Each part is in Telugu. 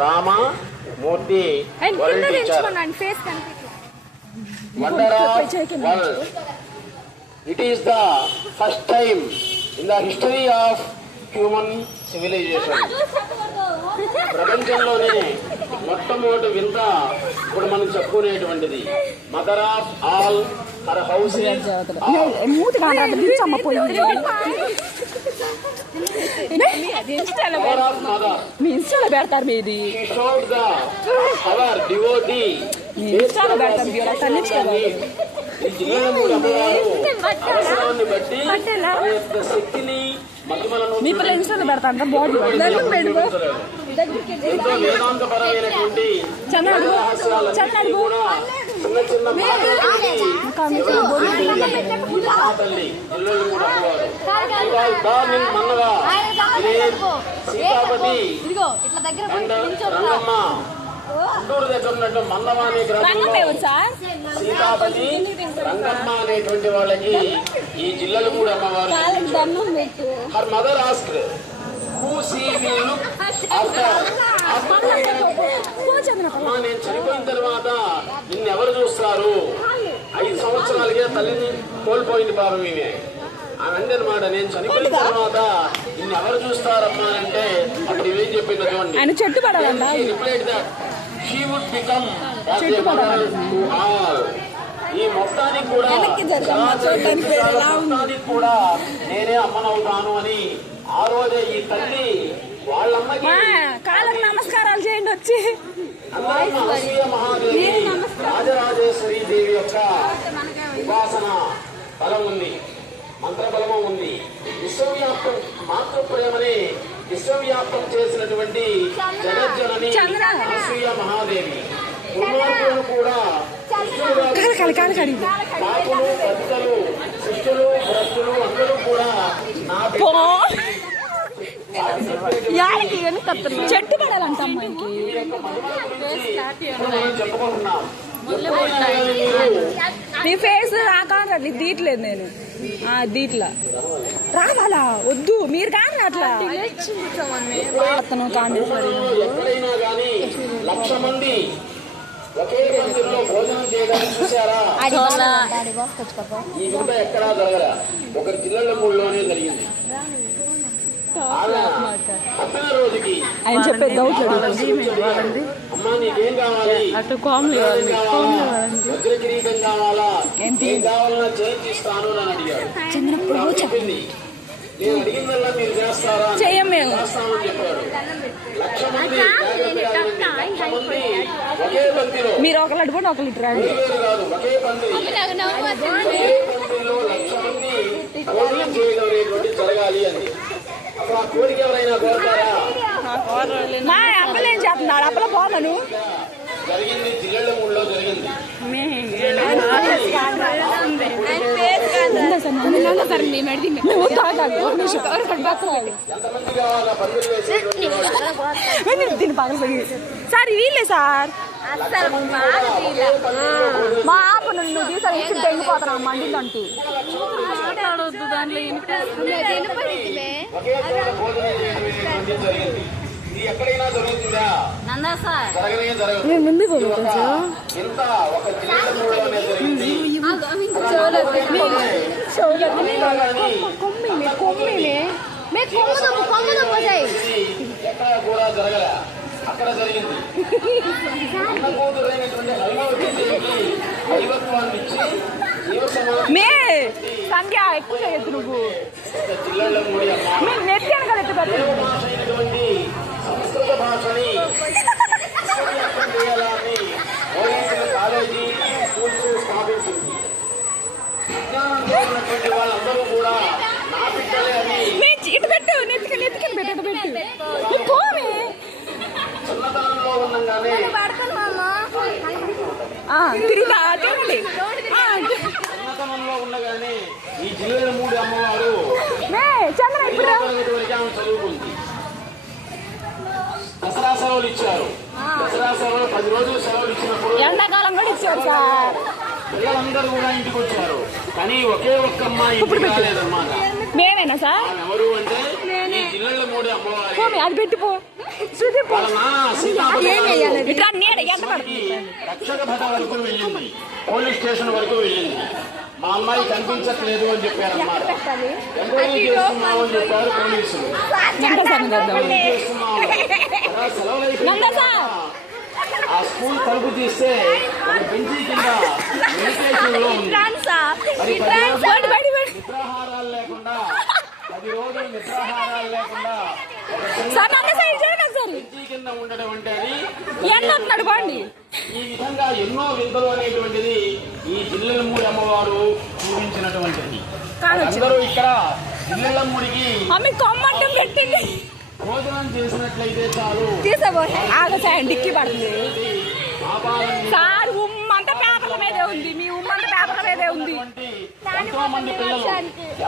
Ramamurthy wonder of world. It is the first time in the history of human civilization. ప్రపంచంలోనే మొట్టమొదటి వింత ఇప్పుడు మనం చెప్పుకునేటువంటిది మదర్ ఆఫ్ ఆల్ హర్ హౌస్ మీ ఇన్స్టాలో పెడతారు మీది శక్తిని మీ పిల్లలు ఇన్స్టాలో పెడతారు బాడీ వేదాంతపరమైనటువంటి సీతాపతి రంగమ్మ గుంటూరు దగ్గర ఉన్నట్టు మన్నవ అనే గ్రామంలో సీతాపతి రంగమ్మ అనేటువంటి వాళ్ళకి ఈ జిల్లాలు కూడా అమ్మవారు. Her mother asked who she will look after అమ్మా నేను చనిపోయిన తర్వాత నిన్నెవరు చూస్తారు? 5 సంవత్సరాలుగా తల్లిని కోల్పోయింది పాపం ఈమె. ఆమె అనమాట నేను చనిపోయిన తర్వాత నిన్నెవరు చూస్తారమ్మా అంటే అప్పుడు ఇవేం చెప్పిందో చూడండి. చెట్టు పడాలంట. She would become as a mother to all. ఈ మొత్తానికి కూడా నేనే అమ్మనవుతాను అని ఆ రోజే ఈ తల్లి వాళ్ళమ్మకి కాళ్ళకి నమస్కారాలు చేయండి వచ్చి. అనసూయ మహాదేవి రాజరాజేశ్వరి దేవి యొక్క ఉపాసన బలం ఉంది, మంత్రబలము ఉంది. విశ్వవ్యాప్తం మాతృప్రేమని విశ్వవ్యాప్తం చేసినటువంటి జగజ్జనని అనసూయ మహాదేవి. దుర్మార్గులను కూడా పాపులు భక్తులు శిష్యులు భక్తులు అందరూ కూడా నా చెట్టు పడాలంట అమ్మాయికి. చెప్పుకుంటున్నాం. నీ ఫేస్ రాకాలి దీట్లేదు నేను దీట్లా రావాలా వద్దు మీరు కానీ అట్లా ఎక్కడైనా కానీ 1,00,000 మంది ఒకే మందిలో భోజనం చేయడానికి చూసారా? ఈ గుంట ఎక్కడా జరగరా, ఒకరి జిల్లాల మూడులోనే జరిగింది. పుట్టిన రోజుకి ఆయన చెప్పే డౌట్ అమ్మా నీకేం కావాలి, వజ్ర కిరీటం కావాలా, ఏం కావాలన్నా చేయించిస్తాను అని అడిగాడు. చెప్పింది నేను అడిగిందల్లా మీరు చేస్తారా? చేస్తామని చెప్పాడు. 1,00,000 మంది ఒకే పంక్తిలో, మీరు ఒకళ్ళు అడుగుండి ఒకళ్ళు కాదు ఒకే పంక్తి, ఒకే పంక్తిలో 1,00,000 మంది భోజనం చేయడం అనేటువంటి జరగాలి అని. అప్పుడు ఆ కోరిక ఎవరైనా కోరుతారా? మా అప్పలు ఏం చేస్తున్నాడు? అప్పల పోను జరిగింది జిల్లెళ్ళ మూడులో జరిగింది. దీన్ని పగల సార్ వీళ్ళే సార్ మా ఆప నువ్వు తీసారు ఇచ్చి తెగిపోతాను అమ్మ అంటుందంటూ మాట్లాడొద్దు దాంట్లో ముందు అక్కడ జరిగింది. మే సంధ్య ఎక్కువ చేయొద్దు నువ్వు నెత్తి అనగా అయినటువంటి సంస్కృత భాషని కాలేజీ స్కూల్స్ స్థాపించింది. విజ్ఞానంలో ఉన్నటువంటి వాళ్ళందరూ కూడా నా బిడ్డలే అని ఇటు పెట్టు నెత్తికి పెట్టు పెట్టు చిన్నతనంలో ఉండగానే చిన్నతనంలో ఉండగానే ఈ జిల్లాల మూడు అమ్మవారు చదువుకుంది. దసరా సెలవులు ఇచ్చారు. దసరా సెలవులు 10 రోజులు సెలవులు ఇచ్చినప్పుడు ఎండాకాలం కూడా ఇచ్చారు సార్. పిల్లలందరూ కూడా ఇంటికి వచ్చారు, కానీ ఒకే ఒక్క అమ్మాయి ఇంటికి రాలేదన్నమాట. మేమేనా సార్? ఎవరు అంటే ఈ జిల్లాల మూడు అమ్మవారు. అది పెట్టిపో వాళ్ళ నాన్న సీతాపతి గారు ఇట్లా నీడ ఎంత పడుతుంది రక్షక భట వరకు వెళ్ళింది, పోలీస్ స్టేషన్ వరకు వెళ్ళింది. మా అమ్మాయి కనిపించట్లేదు అని చెప్పారు అన్నమాట. ఎంక్వైరీ చేస్తున్నాము అని చెప్పారు పోలీసులు. ఎంక్వైరీ చేస్తున్నాము. సెలవులు అయిపోయిన ఆ స్కూల్ తలుపు తీస్తే ఒక బెంచీ కింద మెడిటేషన్ లో ఉంది. మరి 10 రోజులు నిద్రాహారాలు లేకుండా 10 రోజులు నిద్రాహారాలు లేకుండా బెంచీ కింద ఉండడం అంటే అది ఈ విధంగా ఎన్నో వింతలు అనేటువంటిది ఈ జిల్లెలమ్మూడి అమ్మవారు చూపించినటువంటిది. అందరూ ఇక్కడ జిల్లెలమ్మూడికి భోజనం చేసినట్లయితే చాలు డిక్కి పడుతుంది సార్ ఉమ్మంతా పేపర్ల మీదే ఉంది, మీ ఉమ్మంతా పేపర్ల మీదే ఉంది. ఎంతో మంది పిల్లలు,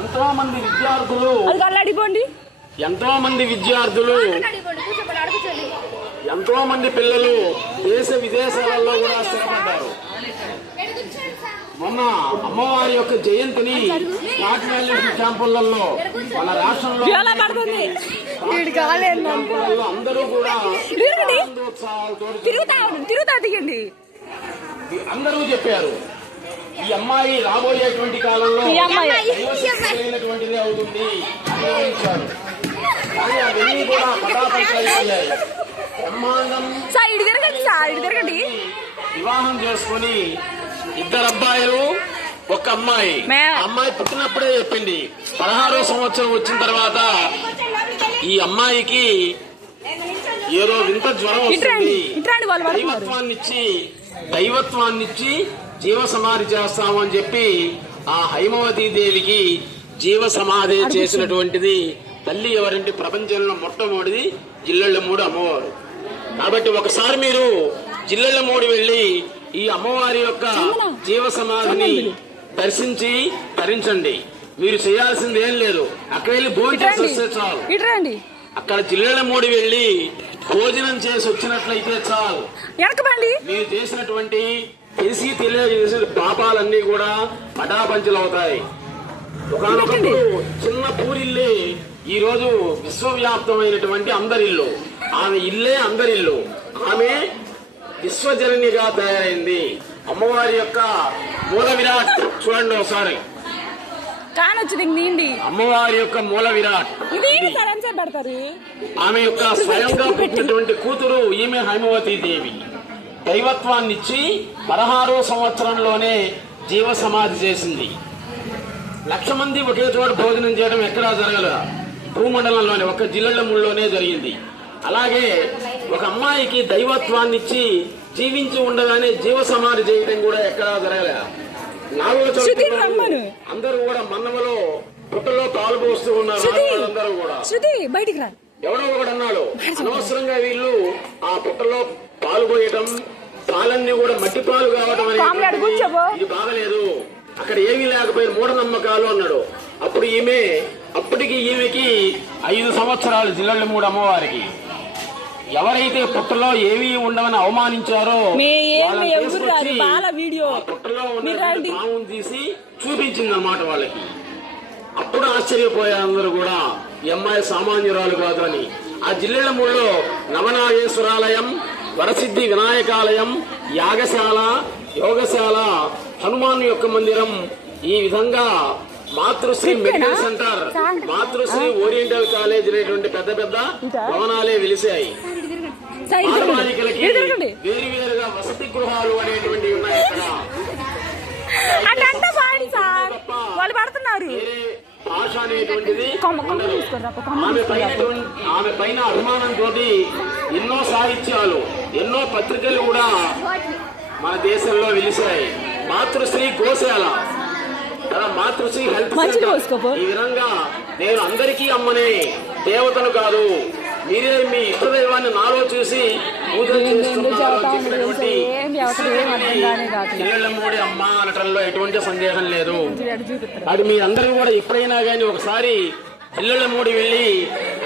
ఎంతో మంది విద్యార్థులు, అడిగోండి ఎంతో మంది విద్యార్థులు, ఎంతో మంది పిల్లలు దేశ విదేశాలలో కూడా స్థిరపడ్డారు. మొన్న అమ్మవారి యొక్క జయంతిని నాట్యాలేషన్ క్యాంపులలో మన రాష్ట్రంలో క్యాంపులలో అందరూ కూడా అందరూ చెప్పారు ఈ అమ్మాయి రాబోయేటువంటి కాలంలో అయినటువంటిది అవుతుంది అనుభవించారు. కానీ అవన్నీ కూడా పటాపంచలయ్యాయి. బ్రహ్మాండం వివాహం చేసుకుని 2 అబ్బాయిలు 1 అమ్మాయి. అమ్మాయి పుట్టినప్పుడే చెప్పింది 16వ సంవత్సరం వచ్చిన తర్వాత ఈ అమ్మాయికి ఏదో వింత జ్వరం వస్తుంది, దైవత్వాన్నిచ్చి జీవ సమాధి చేస్తామని చెప్పి ఆ హైమవతీ దేవికి జీవ సమాధి చేసినటువంటిది తల్లి ఎవరంటే ప్రపంచంలో మొట్టమొదటిది జిల్లెళ్లమూడి అమ్మవారు. కాబట్టి ఒకసారి మీరు జిల్లెళ్లమూడి వెళ్లి ఈ అమ్మవారి యొక్క జీవ సమాధిని దర్శించి తరించండి. మీరు చేయాల్సింది ఏం లేదు, అక్కడ వెళ్ళి భోజనం చేసి వస్తే చాలు. అక్కడ జిల్లెళ్లమూడి వెళ్లి భోజనం చేసి వచ్చినట్లయితే చాలు. మీరు చేసినటువంటి తెలిసి తెలియజేసిన పాపాలన్నీ కూడా పటాపంచలు అవుతాయి. ఒకనొకప్పుడు చిన్న పూరిల్లే ఈ రోజు విశ్వవ్యాప్తమైనటువంటి అందరిల్లు. ఆమె ఇల్లే అందరిల్లు. ఆమె విశ్వజననిగా తయారైంది. అమ్మవారి యొక్క మూల విరాట్ చూడండి ఒకసారి. అమ్మవారి యొక్క మూల విరాట్ ఆమె యొక్క స్వయంగా పుట్టినటువంటి కూతురు ఈమె హైమవతీ దేవి. దైవత్వాన్నిచ్చి 16వ సంవత్సరంలోనే జీవ సమాధి చేసింది. 1,00,000 మంది ఒకే చోట భోజనం చేయడం ఎక్కడా జరగల. భూమండలంలోనే ఒక జిల్లెళ్లమూడిలోనే జరిగింది. అలాగే ఒక అమ్మాయికి దైవత్వాన్నిచ్చి జీవించి ఉండగానే జీవ సమాధి చేయడం కూడా ఎక్కడా జరగలే. 4వ చోట అందరూ కూడా మన్నమలో పుట్టలో పాలు పోస్తూ ఉన్నారు. అందరూ కూడా ఎవడో ఒకడు అన్నాడు అనవసరంగా వీళ్ళు ఆ పుట్టలో పాలు పోయటం, పాలన్నీ కూడా మట్టి పాలు కావటం అనేది ఇది బాగలేదు, అక్కడ ఏమీ లేకపోయిన మూఢనమ్మకాలు అన్నాడు. అప్పుడు అప్పటికి ఈమెకి 5 సంవత్సరాలు జిల్లెళ్లమూడి అమ్మవారికి. ఎవరైతే పుట్టలో ఏమీ ఉండవని అవమానించారో పుట్టలో ఉన్నటువంటి పామును తీసి చూపించింది అన్నమాట వాళ్ళకి. అప్పుడు ఆశ్చర్యపోయారు అందరూ కూడా ఈ అమ్మాయి సామాన్యురాలు కాదు అని. ఆ జిల్లెళ్లమూడిలో నవనాగేశ్వరాలయం, వరసిద్ధి వినాయకాలయం, యాగశాల, యోగశాల, హనుమాన్ యొక్క మందిరం, ఈ విధంగా మాతృశ్రీ మెడికల్ సెంటర్, మాతృశ్రీ ఓరియంటల్ కాలేజ్ అనేటువంటి పెద్ద పెద్ద భవనాలే వెలిసాయి. ఆడబాలికలకి వేరువేరుగా వసతి గృహాలు అనేటువంటివి ఉన్నాయి. భాష అనేటువంటిది ఆమె పైన అభిమానంతో ఎన్నో సాహిత్యాలు, ఎన్నో పత్రికలు కూడా మన దేశంలో వెలిసాయి. మాతృశ్రీ గోశాల, మాతృశ్రీ హెల్త్ సెంటర్. ఈ విధంగా నేను అందరికీ అమ్మనే, దేవతను కాదు, మీరే మీ ఇష్టదైవాన్ని నాలో చూసి పూజలు చేస్తున్నారు చెప్పినటువంటి జిల్లెళ్లమూడి అమ్మ అనటంలో ఎటువంటి సందేహం లేదు. అది మీరందరూ కూడా ఎప్పుడైనా కానీ ఒకసారి జిల్లెళ్లమూడి వెళ్లి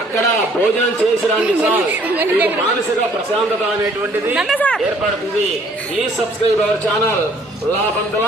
అక్కడ భోజనం చేసి రండి సార్. మీకు మానసిక ప్రశాంతత అనేటువంటిది ఏర్పడుతుంది. Please subscribe our channel. ఉల్లాపంతల